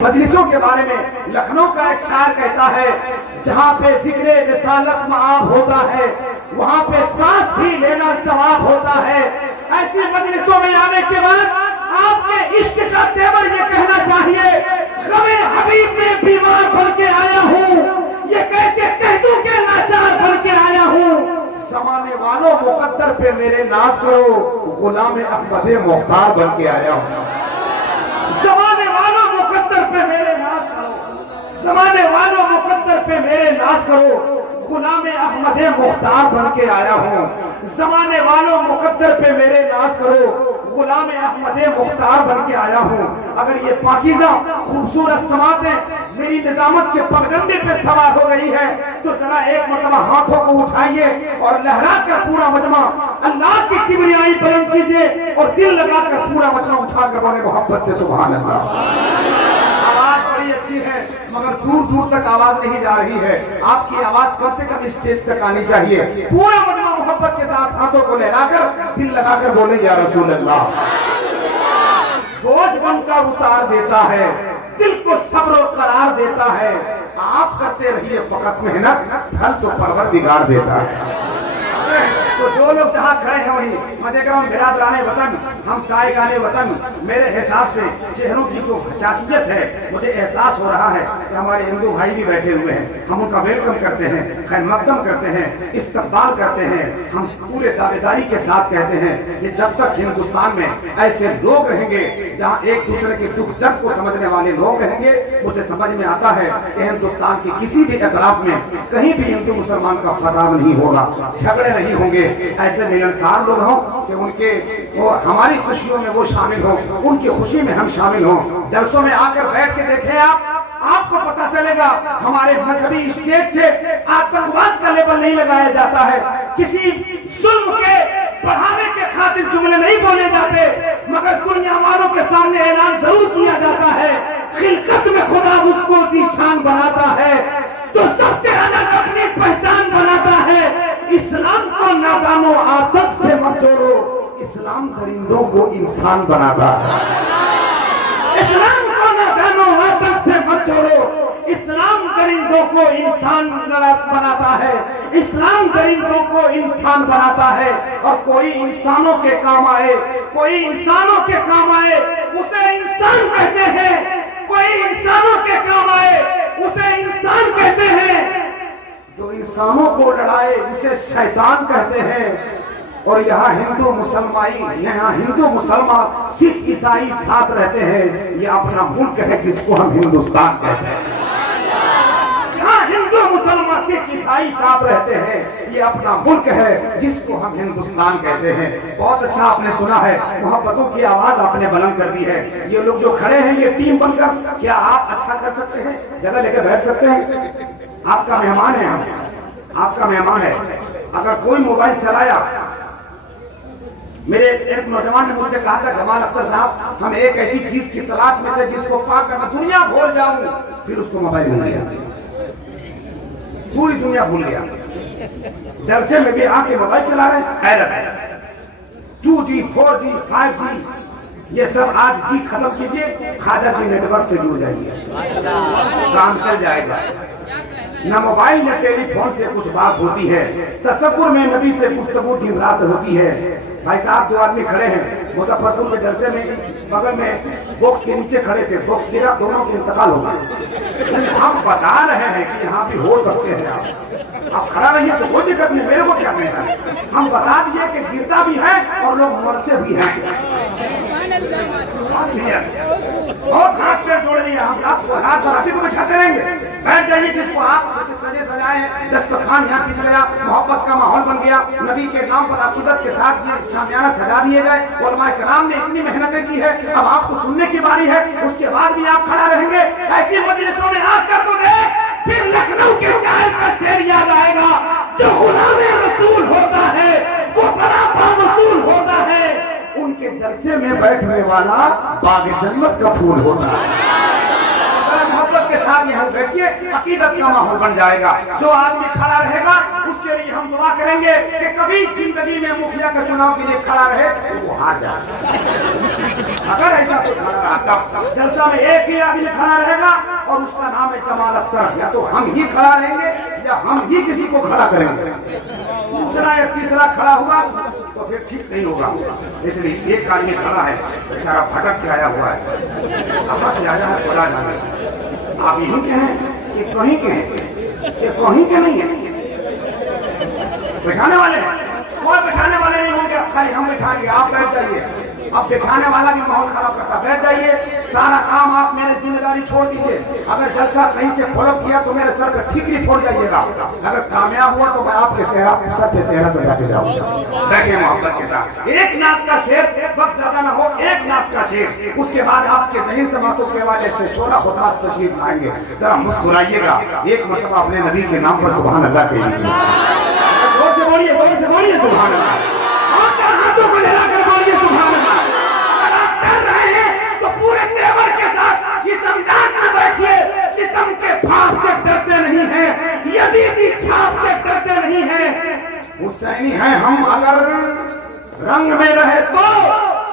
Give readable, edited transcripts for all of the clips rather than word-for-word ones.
मजलिसों के बारे में लखनऊ का एक शायर कहता है, जहाँ पे जिक्र रिसालत मआब होता है वहाँ पे सांस भी लेना सवाब होता है। ऐसी मजलिसों में आने के बाद आपके इश्क का तेवर ये कहना चाहिए, गमे हबीब में बीमार बन के आया हूँ, ये कैसे कह दूं कि लाचार बन के आया हूँ। जमाने वालों मुकद्दर पे मेरे नाज करो, गुलाम अहमद मुख्तार बन के आया हूँ। जमाने वालों मुकद्दर पे मेरे नाज करो, जमाने वालों मुकद्दर पे मेरे नाज करो, गुलाम अहमद मुख्तार बन के आया हूँ। जमाने वालों मुकद्दर पे मेरे नाज करो, गुलाम अहमद मुख्तार बन के आया हूँ। अगर ये पाकीज़ा खूबसूरत समातें मेरी निजामत के पगडंडे पे सवार हो गई है तो जरा एक मरतबा हाथों को उठाइए और लहरा कर पूरा मजमा अल्लाह की किबरियाई बुलंद कीजिए और दिल लगाकर पूरा मजमा उठाकर बोले मोहब्बत से सुभान अल्लाह। आवाज बड़ी अच्छी है मगर दूर दूर तक आवाज नहीं जा रही है। आपकी आवाज कम से कम स्टेज तक आनी चाहिए। पूरा मजमा मोहब्बत के साथ हाथों को लहराकर दिल लगाकर बोले या रसूल अल्लाह। बोझ बनकर उतार देता है, दिल को सब्र और करार देता है। आप करते रहिए फकत मेहनत, फल तो परवरदिगार देता है। तो जो लोग जहाँ खड़े हैं वही मैं देख रहा हूँ बिरादराने वतन, हम साएगाने वतन, मेरे हिसाब से चेहरों की जो खासियत है मुझे एहसास हो रहा है कि हमारे हिंदू भाई भी बैठे हुए हैं। हम उनका वेलकम करते हैं, खैर मकदम करते हैं, इस्तकबाल करते हैं। हम पूरे दावेदारी के साथ कहते हैं कि जब तक हिंदुस्तान में ऐसे लोग रहेंगे जहाँ एक दूसरे के दुख दर्द को समझने वाले लोग रहेंगे, मुझे समझ में आता है कि हिंदुस्तान की किसी भी इतलाफ में कहीं भी हिंदू मुसलमान का फसाद नहीं होगा, झगड़े नहीं होंगे। ऐसे मिलनसार लोग हों कि उनके वो हमारी खुशियों में वो शामिल हो, उनकी खुशी में हम शामिल हों। जलसों में आकर बैठ के देखें आपको पता चलेगा हमारे मजहबी स्टेज से आतंकवाद का लेबल नहीं लगाया जाता है, किसी जुल्म के बढ़ाने के खातिर जुमले नहीं बोले जाते, मगर दुनिया वालों के सामने ऐलान जरूर किया जाता है, खिलकत में खुदा उसको जीशान बनाता है जो सबसे अलग अपनी पहचान बनाता है। इस्लाम को नादानो आतंक से मत जोड़ो, इस्लाम दरिंदों को इंसान बनाता है। इस्लाम को नादानो आतंक से मत जोड़ो, इस्लाम दरिंदों को इंसान बनाता है। इस्लाम दरिंदों को इंसान बनाता है और कोई इंसानों के काम आए, कोई इंसानों के काम आए उसे इंसान कहते हैं, कोई इंसानों के काम आए उसे इंसान कहते हैं, जो इंसानों को लड़ाए उसे शैतान कहते हैं। और यहाँ हिंदू मुसलमान, यहाँ हिंदू मुसलमान सिख ईसाई साथ रहते हैं। ये अपना मुल्क है जिसको हम हिंदुस्तान कहते हैं। यहाँ हिंदू मुसलमान सिख ईसाई साथ रहते हैं, ये अपना मुल्क है जिसको हम हिंदुस्तान कहते हैं। बहुत अच्छा आपने सुना है, मोहब्बतों की आवाज आपने बुलंद कर दी है। ये लोग जो खड़े हैं ये टीम बनकर, क्या आप अच्छा कर सकते हैं? जगह लेकर बैठ सकते हैं? आपका मेहमान है, आपका मेहमान है। अगर कोई मोबाइल चलाया, मेरे एक नौजवान ने मुझसे कहा था जमाल अख्तर साहब, हम एक ऐसी चीज की तलाश में थे जिसको पाकर मैं दुनिया भूल जाऊं, फिर उसको मोबाइल मिल गया, पूरी दुनिया भूल गया। जलसे में भी आके मोबाइल चला रहे हैं, हैरत है। 2G 4G 5G ये सब आज जी खत्म कीजिए, खाजा जी नेटवर्क से जुड़ जाइए, काम चल जाएगा। न मोबाइल न टेलीफोन से कुछ बात होती है, तसव्वुर में नबी से गुफ्तगू दिन रात होती है। भाई साहब 2 आदमी खड़े हैं मुजफ्फरपुर में, जलसे में बगल में बॉक्स के नीचे खड़े थे, बॉक्स गिरा, दोनों के इंतकाल हो गए। हम बता रहे हैं कि यहाँ भी हो सकते हैं, आप खड़ा रहिए तो कोई दिक्कत नहीं, मेरे को क्या कहना है। हम बता दिए कि गिरता भी है और लोग मरते भी हैं। बहुत हाथ पैर जोड़ दिया, हम आपको हाथ बराती को बिछाते रहेंगे। बैठ जाइए, जिसको आप सजे सजाए हैं, दस्तरखान यहाँ पिछ गया, मोहब्बत का माहौल बन गया, नबी के नाम पर अकीदत के साथ ये शामियाना सजा दिए गए। उलमाए किराम ने इतनी मेहनतें की है, अब आपको सुनने की बारी है, उसके बाद भी आप खड़ा रहेंगे। ऐसी मजलिसों में आकर तो देख, फिर लखनऊ के शायर का शेर याद आएगा, जो गुलाम रसूल होता है वो बड़ा बावसूल होता है, उनके जलसे में बैठने वाला बाग जन्नत का फूल होता है। मोहब्बत के साथ आप यहाँ बैठिए, अकीदत का माहौल बन जाएगा। जो आदमी खड़ा रहेगा उसके लिए हम दुआ करेंगे कि कभी जिंदगी में मुखिया का चुनाव के लिए खड़ा रहे तो वो हार जाए। अगर ऐसा कोई खड़ा रहा तब जलसा में एक ही आदमी खड़ा रहेगा और उसका नाम है जमाल अख्तर। या तो हम ही खड़ा रहेंगे या हम ही किसी को खड़ा करेंगे। दूसरा या तीसरा खड़ा हुआ तो फिर ठीक नहीं होगा। इसलिए एक आदमी खड़ा है, बेचारा भटक के आया हुआ है, कहाँ से आया है बोला जाना। आप यहीं के हैं, ये कहीं के हैं, ये कहीं के नहीं है। बैठाने वाले कोई बैठाने वाले नहीं होंगे, खाली हम बैठाएंगे, आप बैठ जाइए। अब बैठाने वाला भी माहौल खराब करता, बैठ जाइए। सारा काम आप मेरे जिम्मेदारी छोड़ दीजिए। अगर जलसा कहीं से फॉलोअप किया तो मेरे सर पे ठीकरी फोड़ जाइएगा। अगर कामयाब हुआ तो मैं आपके सर पे सेहरा सजा के जाऊंगा। बैठे मोहब्बत के साथ। एक नाक का शेर, वक्त ज्यादा ना हो, एक नाक का शेर, उसके बाद आपके जहीन समातों के वाले से छोटा होता तशरीफ आएंगे। जरा मुस्कुराइएगा, एक मतलब अपने नबी के नाम पर सुभान अल्लाह कहिए। बोलिए सुभान अल्लाह। हाथों को हिलाकर बोलिए सुभान अल्लाह। अगर आप कर रहे हैं तो पूरे तेवर के साथ इस अंदाज में बैठिए, सितम के भाव से डरते नहीं हैं, यजीदी छाप से डरते नहीं हैं। हुसैनी हैं हम, अगर रंग में रहे तो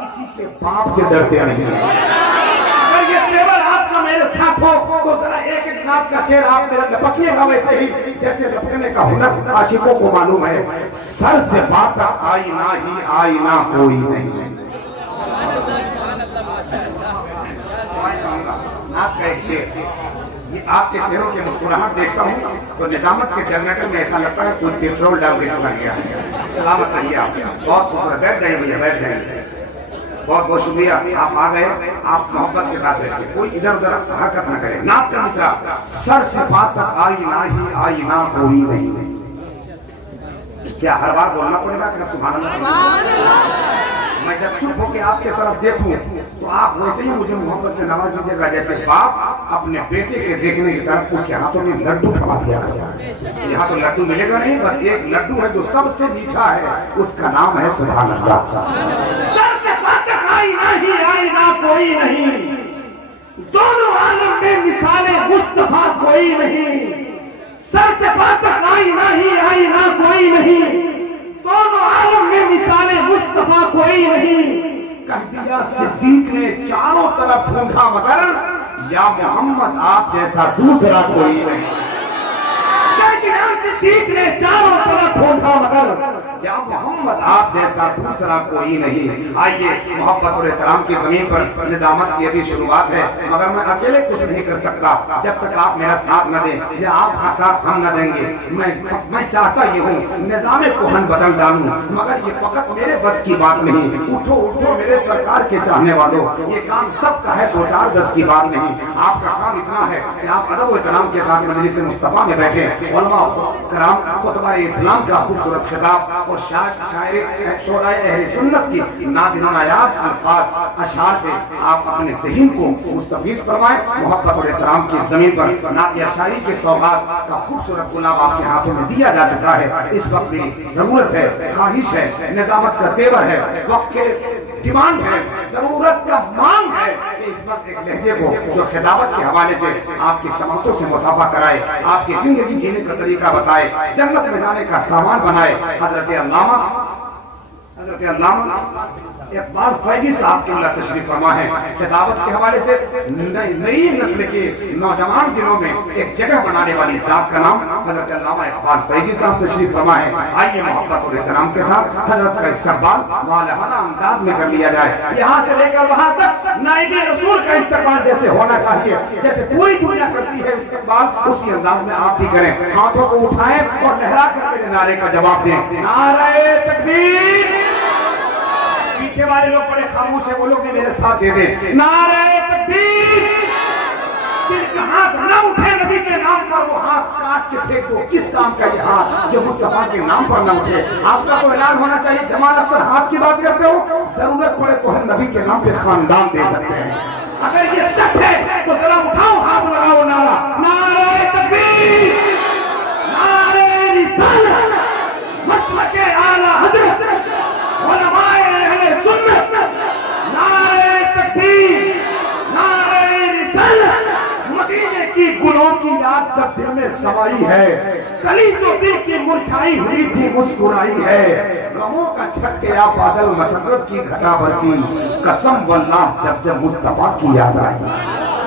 किसी के बाप से डरते नहीं हैं। अगर ये तेवर आपका मेरे साथ हो तो जरा एक एक नाक का शेर आप मेरे लपकिएगा, वैसे ही जैसे लपकने का हुनर आशिकों को मालूम है। सर से बात आईना ही आईना कोई नहीं। नाक का एक शेर, ये आपके चेहरों की मुस्कुराहट देखता हूँ तो निजामत के जनरेटर में ऐसा लगता है कोई पेट्रोल डाल के चला गया है। सलामत रहिए आप, बहुत खूबसूरत। बैठ जाइए भैया, बैठ जाइए। बहुत बहुत शुक्रिया, आप आ गए। आप मोहब्बत के साथ बैठिए, कोई इधर उधर हरकत न करे। नाक का मिसरा, सर से बात तक आईना ही आईना कोई नहीं। क्या हर बार बोलना पड़ेगा कि सुभान अल्लाह? मैं जब चुप होकर आपके तरफ देखूं तो आप वैसे ही मुझे मोहब्बत से नवाज दीजिएगा, जैसे बाप अपने बेटे के देखने की तरफ उसके हाथों में लड्डू खवा दिया करता। यहाँ तो लड्डू मिलेगा नहीं, बस एक लड्डू है जो सबसे मीठा है, उसका नाम है सुभान अल्लाह। आईना ही आईना कोई नहीं, दोनों आलम में मिसाले मुस्तफा कोई नहीं। सर से पार तक आईना ही आईना कोई नहीं, दोनों आलम में मिसाले मुस्तफा कोई नहीं। कह दिया सिद्दीक ने चारों तरफ ढूंढा मगर या मोहम्मद आप जैसा दूसरा कोई नहीं। सिद्दीक ने चारों तरफ ढूंढा मगर या मोहम्मद आप जैसा दूसरा कोई नहीं। आइए, मोहब्बत और एहतराम की जमीन पर निजामत की अभी शुरुआत है, मगर मैं अकेले कुछ नहीं कर सकता जब तक आप मेरा साथ न दें या आपका साथ हम न देंगे। मैं चाहता ये हूँ निजाम कोहन बदल डालूं, मगर ये फकत मेरे बस की बात नहीं। उठो उठो मेरे सरकार के चाहने वालों, ये काम सबका है, 2-4-10 की बात नहीं। आपका काम इतना है कि आप अदब और एहतराम के साथ मजलिस मुस्तफा में बैठे, उलमा कराम खुतबा इस्लाम का खूबसूरत खिताब और शायर सुन्नत की नादिनायात अल्फाज अशार से आप अपने ज़हीन को मुस्तफीज़ फरमाएं। मोहब्बत और एहतराम की जमीन पर नात या शायरी के सौगात का खूबसूरत गुलाब आपके हाथों में दिया जा चुका है। इस वक्त में जरूरत है, ख्वाहिश है, निजामत का तेवर है, वक्त के डिमांड है, जरूरत का मांग है कि इस वक्त एक लहजे को जो खिताबत के हवाले से आपकी समातों से मुसाफा कराए, आपकी जिंदगी जीने का तरीका बताए, जन्नत में जाने का सामान बनाए। हजरत अल्लामा इकबाल फैजी साहब के उल्ला तशरीफ फरमा है। खिताबत के हवाले से नई नस्ल के नौजवान दिलों में एक जगह बनाने वाली जात का नाम हजरत अल्लामा इकबाल फैजी साहब तशरीफ फरमा है। आइए मोहब्बत और एहतराम के साथ हजरत का इस्तकबाल मौलाना अंदाज में कर लिया जाए। यहाँ से लेकर वहाँ तक नाइबे रसूल का इस्तकबाल जैसे होना चाहिए, जैसे पूरी दुनिया करती है इस्तकबाल, उसी अंदाज में आप भी करें। हाथों को उठाएं और लहरा कर मेरे नारे का जवाब दें, नारे तकबीर। पीछे वाले लोग बड़े खामोश है, वो लोग भी मेरे साथ दे दे, नारे तकबीर। जिनका हाथ न उठे नबी के नाम पर वो हाथ काट के फेंक दो। किस काम का ये हाथ जो मुस्तफा के नाम पर न उठे? आपका तो ऐलान होना चाहिए, जमाल अख्तर हाथ की बात करते हो, जरूरत पड़े तो हम नबी के नाम पे खानदान दे सकते हैं। अगर ये सच है तो जरा उठाओ, हाथ लगाओ, नारा नारे तकबीर, नारे रिसालत, मसलक आला हज़रत उलमाए अहले सुन्नत, नारे तकबीर, नारे रिसालत, मदीने की गुलों की याद जब दिल में समाई है, कली जो दिल की मुरझाई हुई थी मुस्कुराई है, गमों का छट गया बादल, मसरत की घटा बरसी, कसम वल्लाह जब जब मुस्तफा की याद आई।